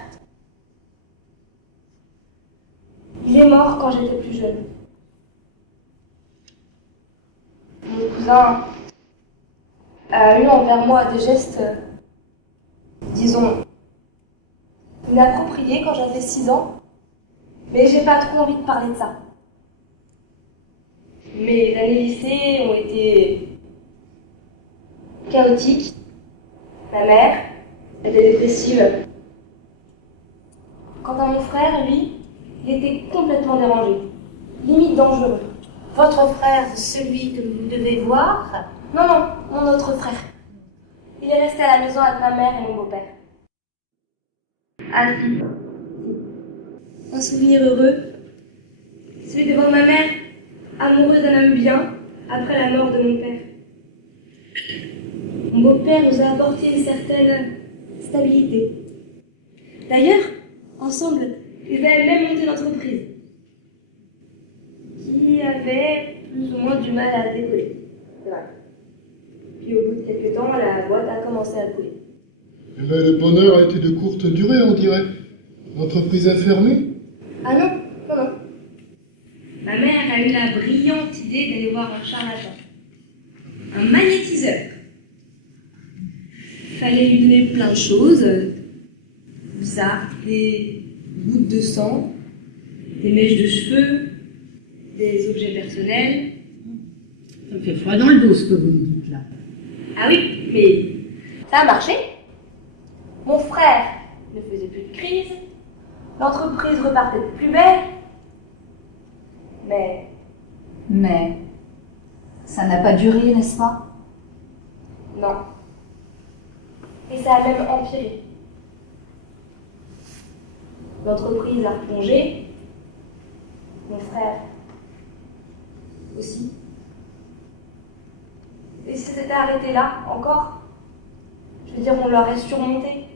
Il est mort quand j'étais plus jeune. Mon cousin a eu envers moi des gestes, disons, inappropriés quand j'avais 6 ans, mais j'ai pas trop envie de parler de ça. Mes années lycée ont été chaotiques. Ma mère était dépressive. Quant à mon frère, lui, il était complètement dérangé, limite dangereux. Votre frère, celui que vous devez voir? Non, non, mon autre frère. Il est resté à la maison avec ma mère et mon beau-père. Ah si. Un souvenir heureux, celui de voir ma mère amoureuse d'un homme bien après la mort de mon père. Mon beau-père nous a apporté une certaine stabilité. D'ailleurs, ensemble, ils avaient même monté une entreprise qui avait plus ou moins du mal à décoller. C'est vrai. Puis au bout de quelques temps, la boîte a commencé à couler. Eh ben, le bonheur a été de courte durée, on dirait. L'entreprise a fermé? Ah non, non, non. Ma mère a eu la brillante idée d'aller voir un charlatan. Un magnétiseur. Fallait lui donner plein de choses. Bizarres, des gouttes de sang, des mèches de cheveux, des objets personnels. Ça me fait froid dans le dos ce que vous me dites là. Ah oui, mais ça a marché. Mon frère ne faisait plus de crise. L'entreprise repartait de plus belle. Mais ça n'a pas duré, n'est-ce pas? Non. Et ça a même empiré. L'entreprise a replongé. Mon frère aussi. Et si ça s'était arrêté là, encore, je veux dire, on l'aurait surmonté.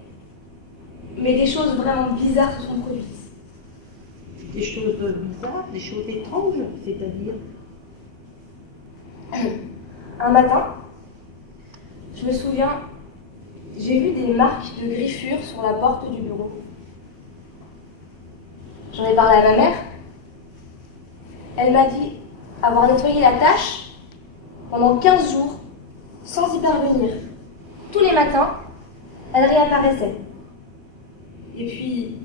Mais des choses vraiment bizarres se sont produites. Des choses bizarres, des choses étranges, c'est-à-dire? Un matin, je me souviens, j'ai vu des marques de griffures sur la porte du bureau. J'en ai parlé à ma mère. Elle m'a dit avoir nettoyé la tâche pendant 15 jours sans y parvenir. Tous les matins, elle réapparaissait. Et puis,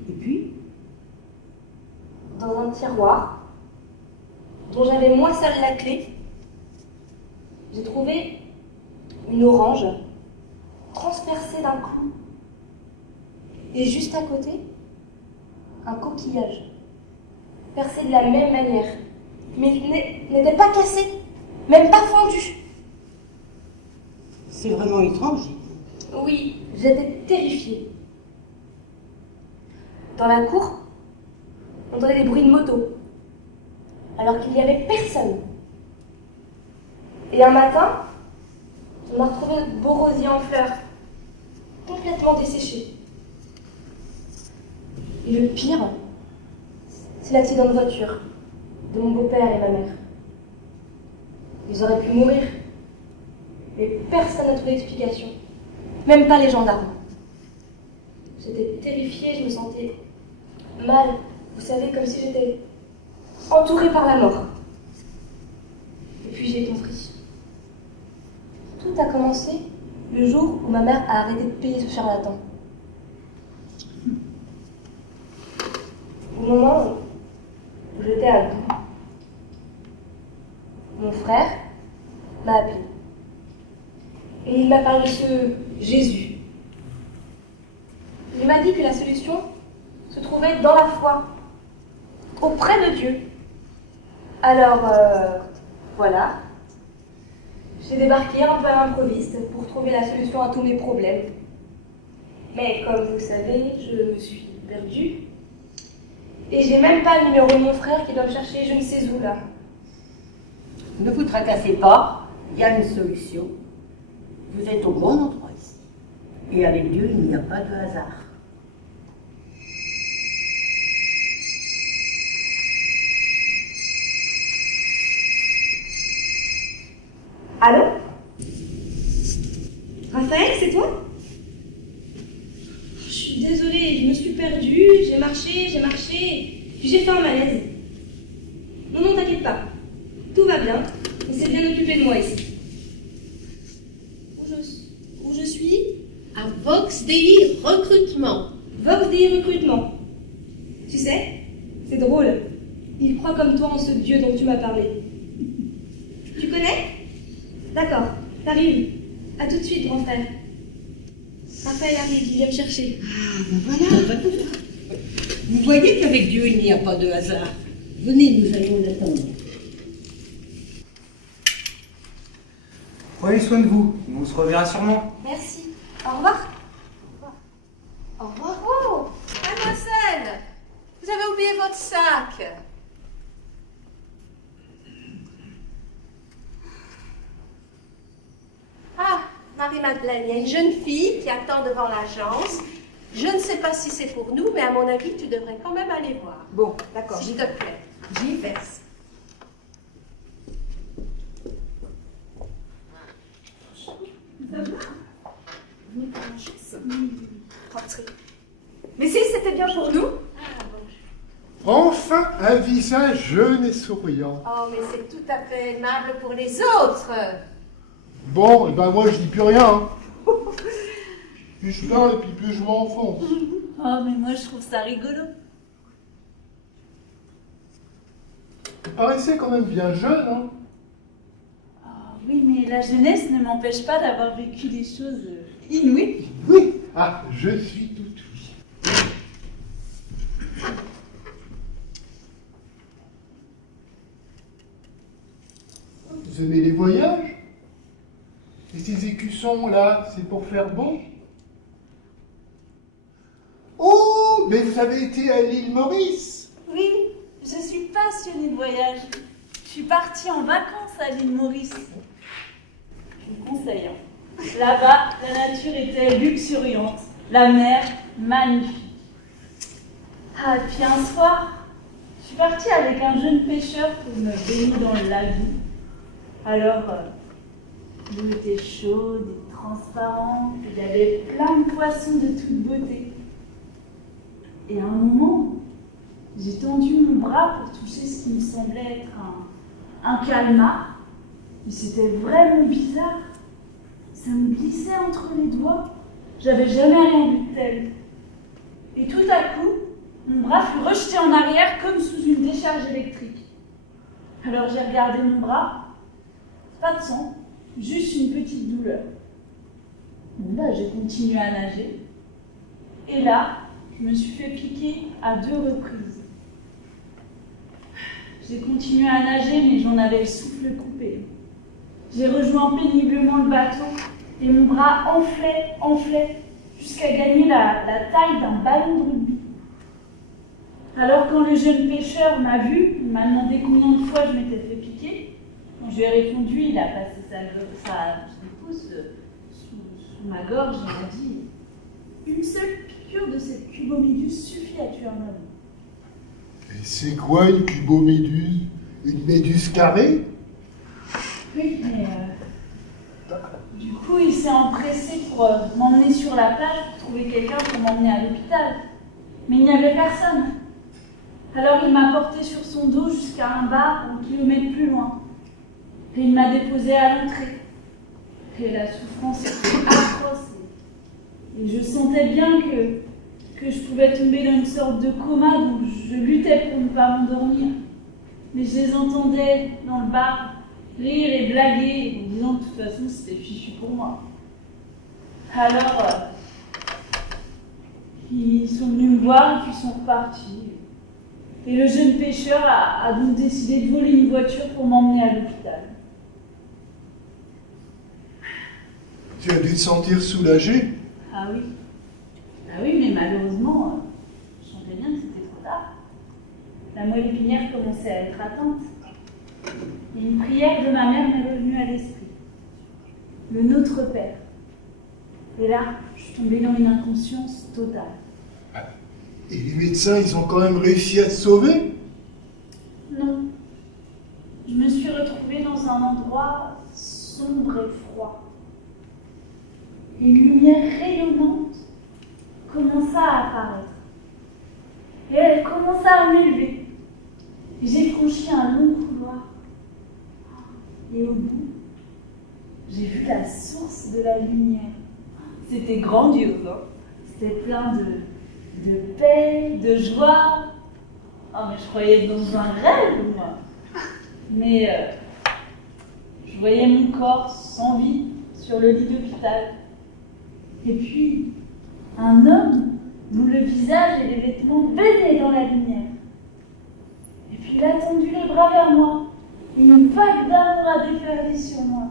dans un tiroir dont j'avais moi seule la clé, j'ai trouvé une orange transpercée d'un clou. Et juste à côté, un coquillage, percé de la même manière. Mais il n'était pas cassé, même pas fendu. C'est vraiment étrange. Oui, j'étais terrifiée. Dans la cour, on entendait des bruits de moto, alors qu'il n'y avait personne. Et un matin, on a retrouvé notre beau rosier en fleurs, complètement desséché. Et le pire, c'est l'accident de voiture de mon beau-père et ma mère. Ils auraient pu mourir, mais personne n'a trouvé d'explication, même pas les gendarmes. J'étais terrifiée, je me sentais mal, vous savez, comme si j'étais entourée par la mort. Et puis j'ai compris. Tout a commencé le jour où ma mère a arrêté de payer ce charlatan. Au moment où j'étais à bout, mon frère m'a appelé. Et il m'a parlé de ce Jésus. Il m'a dit que la solution se trouvait dans la foi, auprès de Dieu. Alors, Voilà. J'ai débarqué un peu à l'improviste pour trouver la solution à tous mes problèmes. Mais comme vous savez, je me suis perdue. Et j'ai même pas le numéro de mon frère qui doit me chercher je ne sais où là. Ne vous tracassez pas, il y a une solution. Vous êtes au bon endroit ici. Et avec Dieu, il n'y a pas de hasard. Allô? Raphaël, c'est toi? Je suis désolée, je me suis perdue, j'ai marché, puis j'ai fait un malaise. Non, t'inquiète pas. Tout va bien, on s'est bien occupé de moi ici. Où je suis? À VoxDI Recrutement. VoxDI Recrutement. Tu sais, c'est drôle. Il croit comme toi en ce Dieu dont tu m'as parlé. Tu connais? D'accord, t'arrives. À tout de suite, grand frère. Raphaël arrive, il vient me chercher. Ah, ben voilà. Vous voyez qu'avec Dieu, il n'y a pas de hasard. Venez, nous allons l'attendre. Prenez soin de vous, on se reverra sûrement. Merci. Au revoir. Au revoir. Oh, mademoiselle, vous avez oublié votre sac. Ah, Marie-Madeleine, il y a une jeune fille qui attend devant l'agence. Je ne sais pas si c'est pour nous, mais à mon avis, tu devrais quand même aller voir. Bon, d'accord. S'il te plaît. J'y vais. Rentrez. Mais si, c'était bien pour nous. Enfin, un visage jeune et souriant. Oh, mais c'est tout à fait aimable pour les autres. Bon, et ben moi je dis plus rien. Hein. Plus je parle et puis plus je m'enfonce. Oh, mais moi je trouve ça rigolo. Vous paraissez quand même bien jeune, hein. Oh, oui, mais la jeunesse ne m'empêche pas d'avoir vécu des choses inouïes. Oui. Ah, je suis tout oui. Vous aimez les voyages? Et ces écussons là, c'est pour faire bon? Oh, mais vous avez été à l'île Maurice? Oui, je suis passionnée de voyage. Je suis partie en vacances à l'île Maurice. Je vous conseille. Hein. Là-bas, la nature était luxuriante, la mer magnifique. Ah, et puis un soir, je suis partie avec un jeune pêcheur pour me baigner dans le lagon. Alors, l'eau était chaude et transparente, il y avait plein de poissons de toute beauté. Et à un moment, j'ai tendu mon bras pour toucher ce qui me semblait être un calmar. Et c'était vraiment bizarre. Ça me glissait entre les doigts. J'avais jamais rien vu de tel. Et tout à coup, mon bras fut rejeté en arrière comme sous une décharge électrique. Alors j'ai regardé mon bras. Pas de sang, juste une petite douleur. Bon, là, j'ai continué à nager. Et là, je me suis fait piquer à 2 reprises. J'ai continué à nager, mais j'en avais le souffle coupé. J'ai rejoint péniblement le bateau et mon bras enflait, jusqu'à gagner la taille d'un ballon de rugby. Alors quand le jeune pêcheur m'a vu, il m'a demandé combien de fois je m'étais fait piquer. Quand je lui ai répondu, il a passé sa pouce sous ma gorge et m'a dit « Une seule piqûre de cette cuboméduse suffit à tuer un homme. » Et c'est quoi une cuboméduse? Une méduse carrée? Oui, mais du coup, il s'est empressé pour m'emmener sur la plage pour trouver quelqu'un pour m'emmener à l'hôpital. Mais il n'y avait personne. Alors il m'a porté sur son dos jusqu'à un bar 1 kilomètre plus loin. Et il m'a déposé à l'entrée. Et la souffrance était atroce. Et je sentais bien que je pouvais tomber dans une sorte de coma, donc je luttais pour ne pas m'endormir. Mais je les entendais dans le bar rire et blaguer en disant que de toute façon c'était fichu pour moi. Alors, ils sont venus me voir et puis ils sont repartis. Et le jeune pêcheur a donc décidé de voler une voiture pour m'emmener à l'hôpital. Tu as dû te sentir soulagé. Ah oui. Ah oui, mais malheureusement, je sentais bien que c'était trop tard. La moelle épinière commençait à être atteinte. Et une prière de ma mère m'est revenue à l'esprit. Le Notre Père. Et là, je suis tombée dans une inconscience totale. Et les médecins, ils ont quand même réussi à te sauver? Non. Je me suis retrouvée dans un endroit sombre et froid. Et une lumière rayonnante commença à apparaître. Et elle commença à m'élever. J'ai franchi un long couloir. Et au bout, j'ai vu la source de la lumière. C'était grandiose, hein. C'était plein de paix, de joie. Oh, mais je croyais être dans un rêve, moi. Mais je voyais mon corps sans vie sur le lit d'hôpital. Et puis, un homme dont le visage et les vêtements baignaient dans la lumière. Et puis il a tendu les bras vers moi. Une vague d'amour a déferlé sur moi.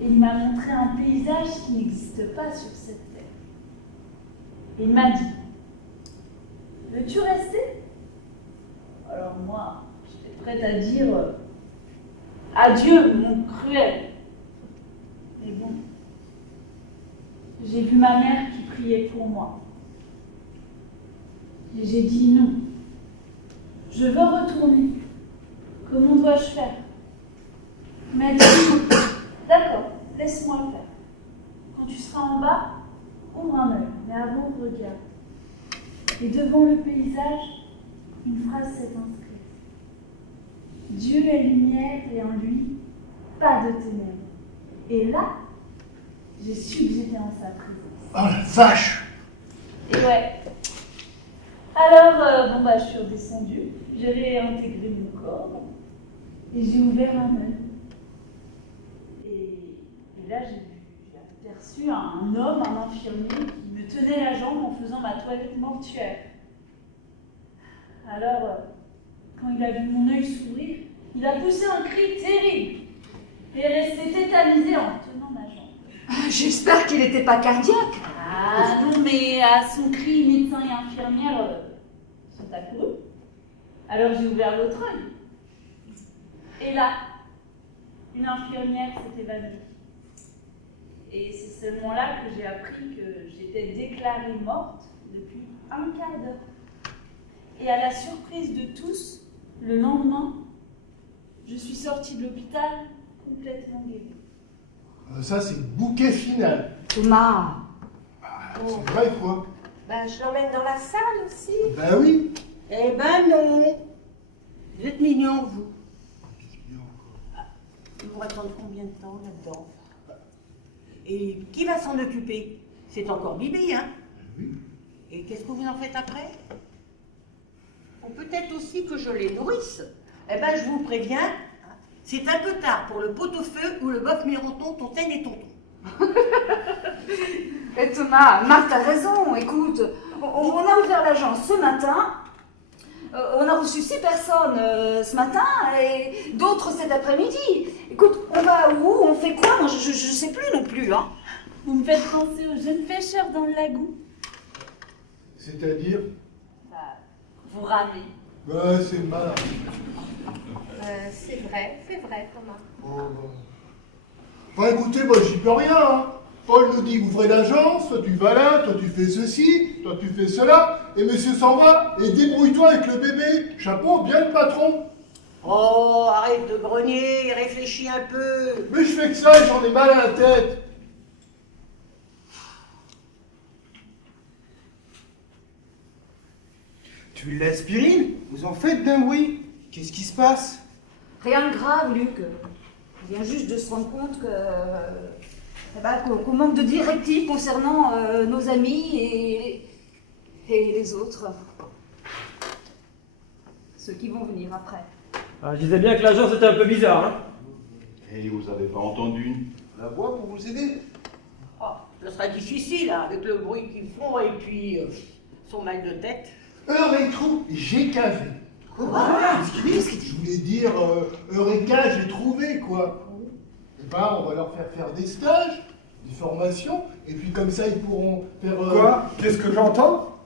Et il m'a montré un paysage qui n'existe pas sur cette terre. Et il m'a dit, veux-tu rester? Alors moi, j'étais prête à dire adieu, mon cruel. Mais bon, j'ai vu ma mère qui priait pour moi. Et j'ai dit non. Je veux retourner. Comment dois-je faire? Il m'a dit, d'accord, laisse-moi le faire. Quand tu seras en bas, ouvre un œil, mais avant, regarde. Et devant le paysage, une phrase s'est inscrite. Dieu est lumière et en lui, pas de ténèbres. Et là, j'ai su que j'étais en sa présence. Oh la vache! Et ouais. Alors, je suis redescendue, j'ai réintégré mon corps et j'ai ouvert un œil. Et là, j'ai aperçu un homme, un infirmier, qui me tenait la jambe en faisant ma toilette mortuaire. Alors, quand il a vu mon œil s'ouvrir, il a poussé un cri terrible et est resté tétanisé en tenant ma jambe. J'espère qu'il n'était pas cardiaque. Ah non, mais à son cri, médecin et infirmière sont accourus. Alors j'ai ouvert l'autre œil. Et là, une infirmière s'est évanouie. Et c'est seulement là que j'ai appris que j'étais déclarée morte depuis un quart d'heure. Et à la surprise de tous, le lendemain, je suis sortie de l'hôpital complètement guérie. Ça, c'est le bouquet final. Thomas. C'est vrai, quoi. Je l'emmène dans la salle aussi. Ben oui. Eh ben non. Vous êtes mignons, vous. Ils vont attendre combien de temps là-dedans? Et qui va s'en occuper? C'est encore Bibi, hein? Oui. Et qu'est-ce que vous en faites après? Faut peut-être aussi que je les nourrisse. Eh ben, je vous préviens, c'est un peu tard pour le pot-au-feu ou le bœuf mironton, tontaine et tonton. Et Thomas, Marthe a raison, écoute, on a ouvert l'agence ce matin, on a reçu 6 personnes ce matin et d'autres cet après-midi. Écoute, on va où? On fait quoi? Moi, je sais plus non plus, hein. Vous me faites penser aux jeunes pêcheurs dans le lagon. C'est-à-dire? Vous ramez. Ben, c'est malin. C'est vrai, Thomas. Bon, écoutez, moi, j'y peux rien, hein. Paul nous dit ouvrez l'agence, toi tu vas là, toi tu fais ceci, toi tu fais cela, et monsieur s'en va, et débrouille-toi avec le bébé. Chapeau, bien le patron. Oh, arrête de grogner, réfléchis un peu. Mais je fais que ça et j'en ai mal à la tête. Tu veux de l'aspirine? Vous en faites d'un bruit? Qu'est-ce qui se passe? Rien de grave, Luc. Il vient juste de se rendre compte qu'on manque de directives concernant nos amis et les autres. Ceux qui vont venir après. Ah, je disais bien que l'agence était un peu bizarre, hein? Et vous avez pas entendu La voix pour vous aider. Oh, ce sera difficile, hein, avec le bruit qu'ils font et puis son mal de tête. Heure et trou, j'ai cavé. Quoi? Qu'est-ce qu'il dit? Je voulais dire, Eureka, j'ai trouvé, quoi. Eh ben, on va leur faire des stages, des formations, et puis comme ça, ils pourront faire... Quoi? Qu'est-ce que j'entends?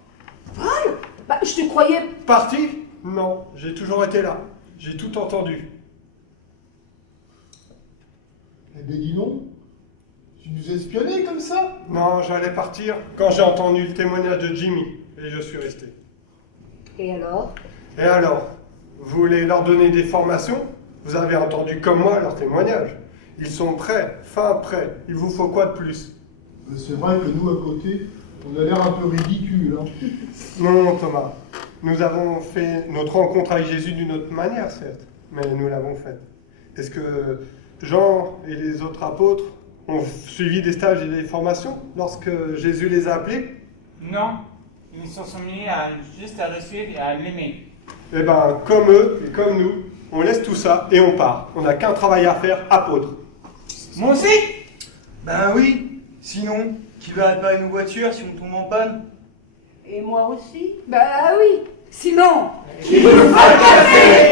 Paul, bah, je te croyais... Parti? Non, j'ai toujours été là. J'ai tout entendu. Eh ben, dis donc, tu nous espionnais comme ça? Non, j'allais partir quand j'ai entendu le témoignage de Jimmy, et je suis resté. Et alors? Et alors? Vous voulez leur donner des formations? Vous avez entendu comme moi leur témoignage. Ils sont prêts, fin prêts. Il vous faut quoi de plus? C'est vrai que nous, à côté, on a l'air un peu ridicule, hein. Non, Thomas. Nous avons fait notre rencontre avec Jésus d'une autre manière, certes, mais nous l'avons faite. Est-ce que Jean et les autres apôtres ont suivi des stages et des formations lorsque Jésus les a appelés? Non, ils se sont mis juste à le suivre et à l'aimer. Eh ben, comme eux et comme nous, on laisse tout ça et on part. On n'a qu'un travail à faire, apôtres. Moi aussi? Ben oui, sinon, qui va réparer nos voitures si on tombe en panne? Et moi aussi? Bah oui, sinon... Il faut le faire.